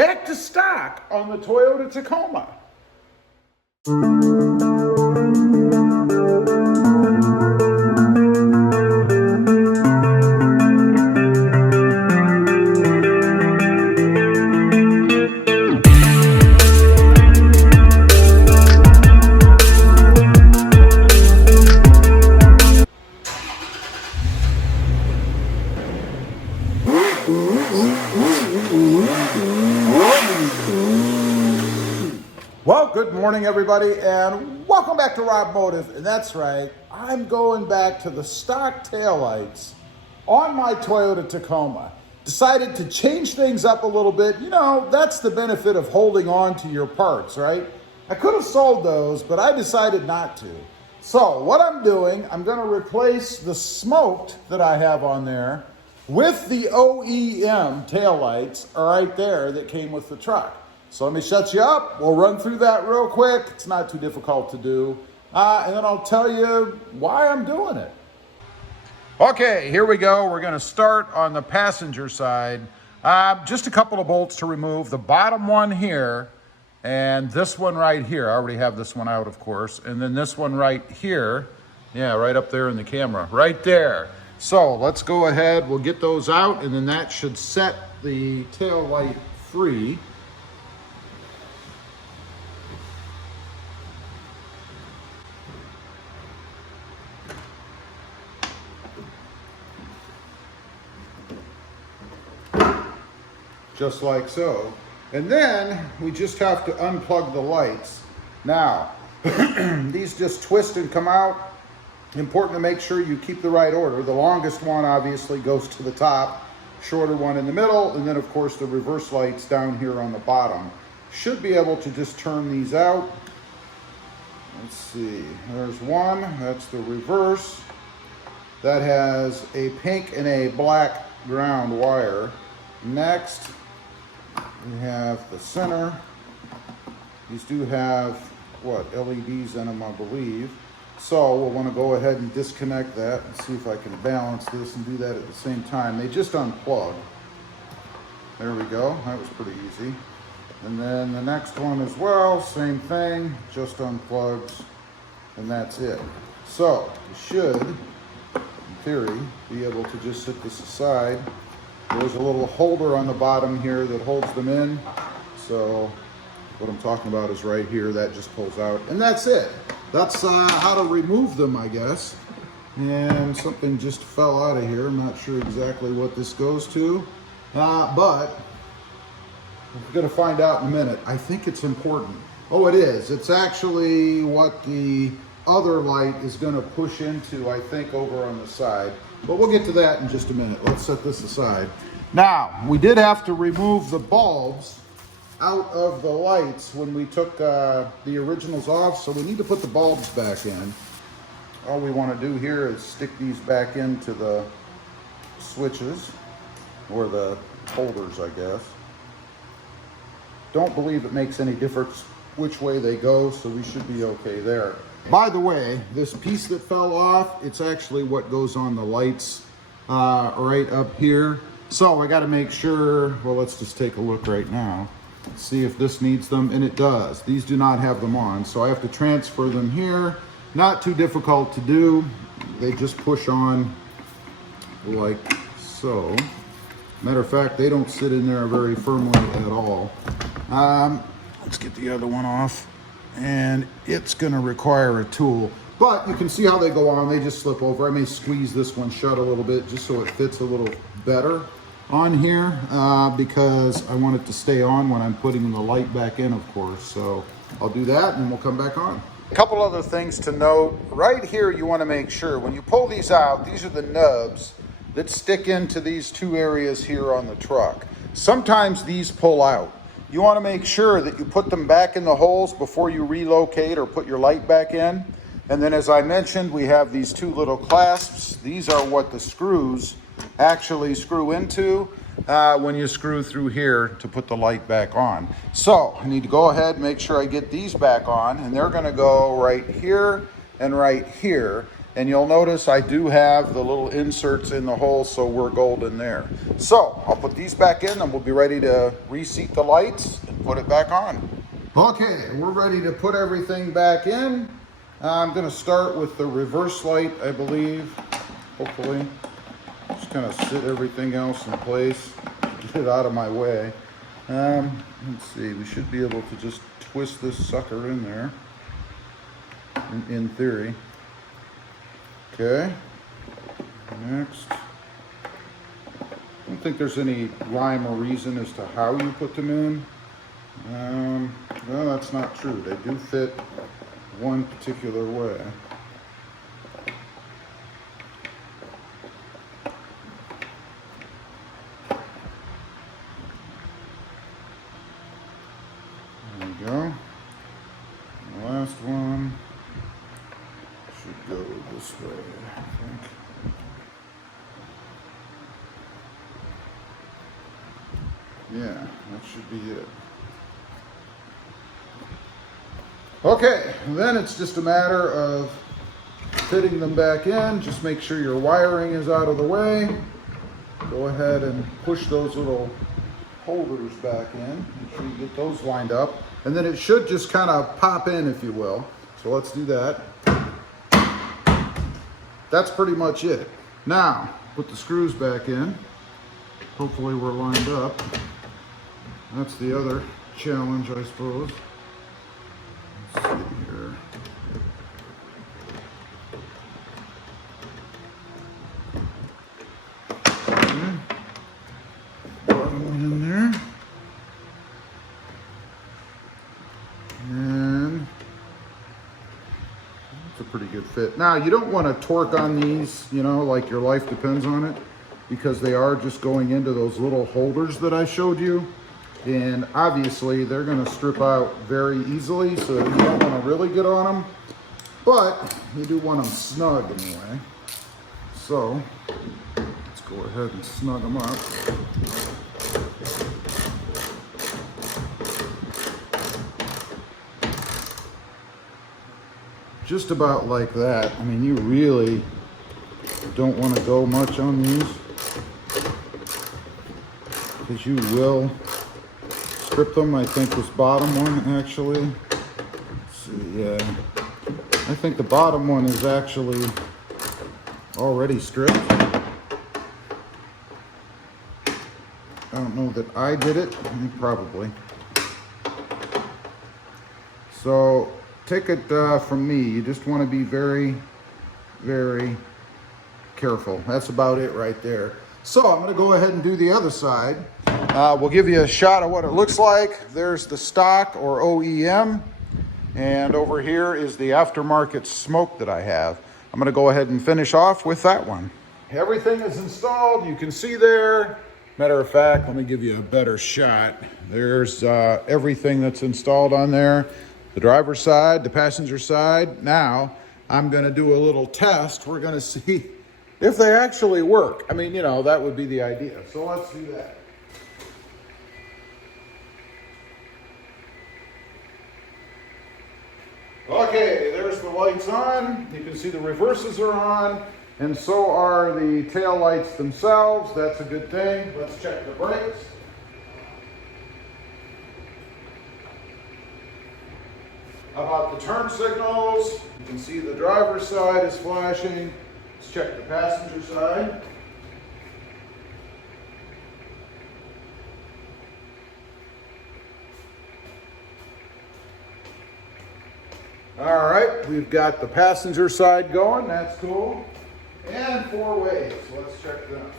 back to stock on the Toyota Tacoma. Well, good morning, everybody, and welcome back to Robmotive. And that's right, I'm going back to the stock taillights on my Toyota Tacoma. Decided to change things up a little bit. You know, that's the benefit of holding on to your parts, right? I could have sold those, but I decided not to. So what I'm doing, I'm going to replace the smoked that I have on there with the OEM taillights right there that came with the truck. So let me shut you up. We'll run through that real quick. It's not too difficult to do. And then I'll tell you why I'm doing it. Okay, here we go. We're going to start on the passenger side. Just a couple of bolts to remove. The bottom one here and this one right here. I already have this one out, of course. And then this one right here. Yeah, right up there in the camera. Right there. So let's go ahead. We'll get those out, and then that should set the tail light free. Just like so. And then we just have to unplug the lights. Now, these just twist and come out. Important to make sure you keep the right order. The longest one obviously goes to the top, shorter one in the middle, and then of course the reverse lights down here on the bottom. Should be able to just turn these out. Let's see, there's one, that's the reverse. That has a pink and a black ground wire. Next, we have the center. These do have, what, LEDs in them, I believe. So we'll want to go ahead and disconnect that and see if I can balance this and do that at the same time. They just unplug. There we go, that was pretty easy. And then the next one as well, same thing, just unplugs, and that's it. So you should, in theory, be able to just set this aside. There's a little holder on the bottom here that holds them in. So what I'm talking about is right here, that just pulls out, and that's it. That's how to remove them, I guess. And something just fell out of here. I'm not sure exactly what this goes to, but we're gonna find out in a minute. I think it's important. Oh, it is. It's actually what the other light is gonna push into, I think, over on the side. But we'll get to that in just a minute. Let's set this aside. Now, we did have to remove the bulbs out of the lights when we took the originals off, so we need to put the bulbs back in. All we want to do here is stick these back into the switches, or the holders, I guess. Don't believe it makes any difference which way they go, so we should be okay there. By the way, this piece that fell off, it's actually what goes on the lights right up here. So I got to make sure, well, let's just take a look right now. See if this needs them, and it does. These do not have them on, so I have to transfer them here. Not too difficult to do. They just push on like so. Matter of fact, they don't sit in there very firmly at all. Let's get the other one off, and it's going to require a tool, but you can see how they go on. They just slip over. I may squeeze this one shut a little bit just so it fits a little better on here, because I want it to stay on when I'm putting the light back in, of course. So I'll do that and we'll come back on. A couple other things to note. Right here, you want to make sure when you pull these out, these are the nubs that stick into these two areas here on the truck. Sometimes these pull out. You want to make sure that you put them back in the holes before you relocate or put your light back in. And then, as I mentioned, we have these two little clasps. These are what the screws actually screw into when you screw through here to put the light back on. So I need to go ahead and make sure I get these back on, and they're going to go right here and right here. And you'll notice I do have the little inserts in the hole, so we're golden there. So I'll put these back in and we'll be ready to reseat the lights and put it back on. Okay, we're ready to put everything back in. I'm gonna start with the reverse light, I believe, hopefully. Just kind of sit everything else in place, get it out of my way. Let's see, we should be able to just twist this sucker in there, in theory. Okay, next. I don't think there's any rhyme or reason as to how you put them in. No, that's not true. They do fit one particular way. There we go. The last one should go this way, I think. Yeah, that should be it. Okay, then it's just a matter of fitting them back in. Just make sure your wiring is out of the way. Go ahead and push those little holders back in. Make sure you get those lined up. And then it should just kind of pop in, if you will. So let's do that. That's pretty much it. Now, put the screws back in. Hopefully we're lined up. That's the other challenge, I suppose. Let's see here. Okay. Bottom one in there. And that's a pretty good fit. Now, you don't want to torque on these, you know, like your life depends on it, because they are just going into those little holders that I showed you. And obviously they're going to strip out very easily, so you don't want to really get on them, but you do want them snug anyway. So let's go ahead and snug them up. Just about like that. I mean, you really don't want to go much on these, because you will strip them. I think this bottom one actually, let's see, yeah, I think the bottom one is actually already stripped. I don't know that I did it, probably. So take it from me, you just want to be very, very careful. That's about it right there. So I'm going to go ahead and do the other side. We'll give you a shot of what it looks like. There's the stock or OEM, and over here is the aftermarket smoke that I have. I'm going to go ahead and finish off with that one. Everything is installed. You can see there. Matter of fact, let me give you a better shot. There's everything that's installed on there. The driver's side, the passenger side. Now I'm going to do a little test. We're going to see if they actually work. I mean, you know, that would be the idea. So let's do that. Okay, there's the lights on. You can see the reverses are on, and so are the tail lights themselves. That's a good thing. Let's check the brakes. How about the turn signals? You can see the driver's side is flashing. Let's check the passenger side. All right, we've got the passenger side going. That's cool. And four ways. Let's check them.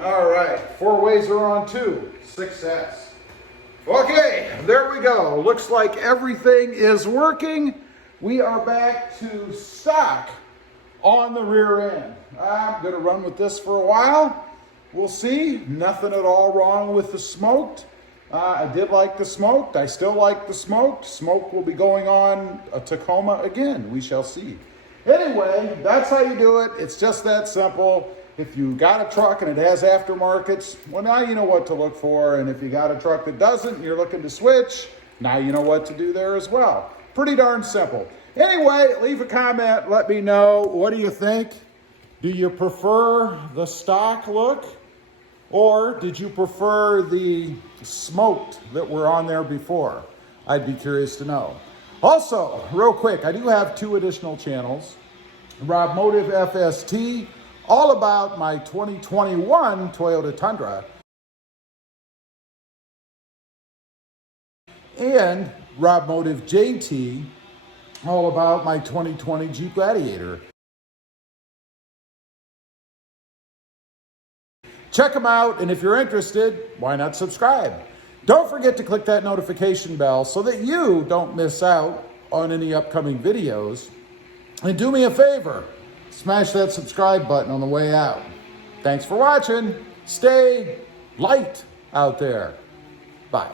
All right, four ways are on too. Success. Okay, there we go. Looks like everything is working. We are back to stock on the rear end. I'm going to run with this for a while. We'll see. Nothing at all wrong with the smoked. I did like the smoked. I still like the smoked. Smoke will be going on a Tacoma again. We shall see. Anyway, that's how you do it. It's just that simple. If you got a truck and it has aftermarkets, well, now you know what to look for. And if you got a truck that doesn't and you're looking to switch, Now you know what to do there as well. Pretty darn simple. Anyway, leave a comment. Let me know. What do you think? Do you prefer the stock look? Or did you prefer the smoked that were on there before? I'd be curious to know. Also, real quick, I do have 2 additional channels. Robmotive FST, all about my 2021 Toyota Tundra. And Robmotive JT, all about my 2020 Jeep Gladiator. Check them out, and if you're interested, why not subscribe? Don't forget to click that notification bell so that you don't miss out on any upcoming videos. And do me a favor, smash that subscribe button on the way out. Thanks for watching. Stay light out there. Bye.